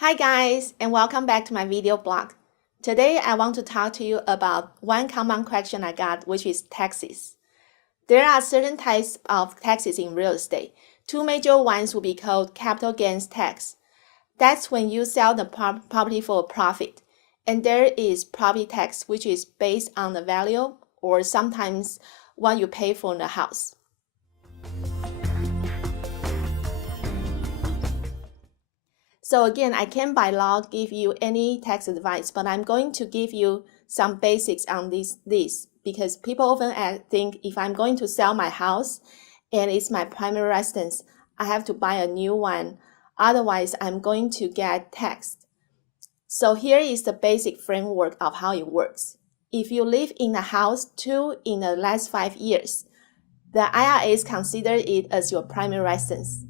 Hi guys, and welcome back to my video blog. Today I want to talk to you about one common question I got, which is taxes. There are certain types of taxes in real estate. Two major ones will be called capital gains tax. That's when you sell the property for a profit. And there is property tax, which is based on the value or sometimes what you pay for the house. So again, I can't by law give you any tax advice, but I'm going to give you some basics on this because people often think if I'm going to sell my house and it's my primary residence, I have to buy a new one. Otherwise, I'm going to get taxed. So here is the basic framework of how it works. If you live in a house in the last 5 years, the IRS consider it as your primary residence.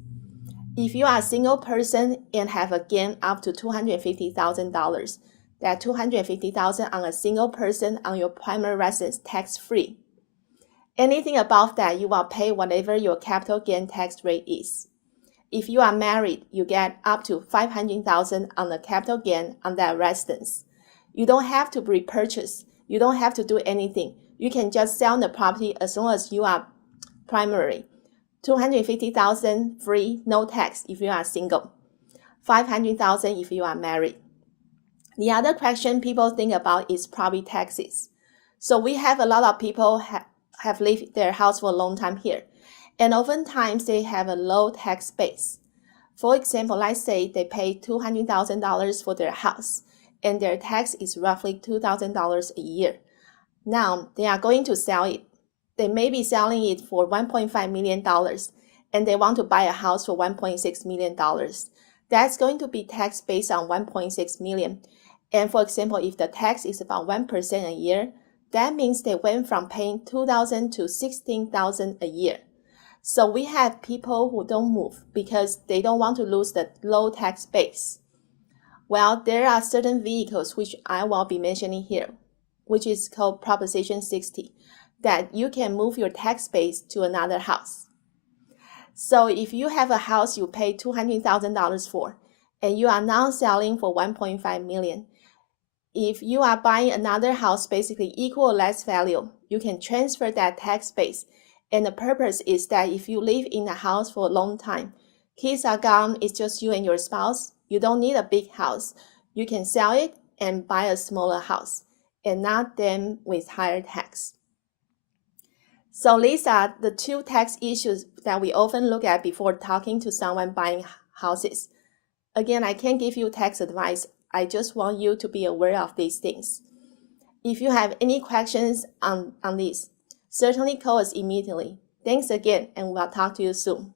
If you are a single person and have a gain up to $250,000, that $250,000 on a single person on your primary residence tax-free. Anything above that, you will pay whatever your capital gain tax rate is. If you are married, you get up to $500,000 on the capital gain on that residence. You don't have to repurchase. You don't have to do anything. You can just sell the property as long as you are primary. $250,000 free, no tax if you are single. $500,000 if you are married. The other question people think about is property taxes. So we have a lot of people have lived their house for a long time here, and oftentimes they have a low tax base. For example, let's say they pay $200,000 for their house, and their tax is roughly $2,000 a year. Now they are going to sell it. They may be selling it for $1.5 million and they want to buy a house for $1.6 million. That's going to be taxed based on $1.6 million. And for example, if the tax is about 1% a year, that means they went from paying $2,000 to $16,000 a year. So we have people who don't move because they don't want to lose the low tax base. Well, there are certain vehicles which I will be mentioning here, which is called Proposition 60. That you can move your tax base to another house. So if you have a house you pay $200,000 for, and you are now selling for $1.5 million, if you are buying another house basically equal or less value, you can transfer that tax base. And the purpose is that if you live in a house for a long time, kids are gone, it's just you and your spouse, you don't need a big house. You can sell it and buy a smaller house, and not them with higher tax. So these are the two tax issues that we often look at before talking to someone buying houses. Again, I can't give you tax advice. I just want you to be aware of these things. If you have any questions on this, certainly call us immediately. Thanks again, and we'll talk to you soon.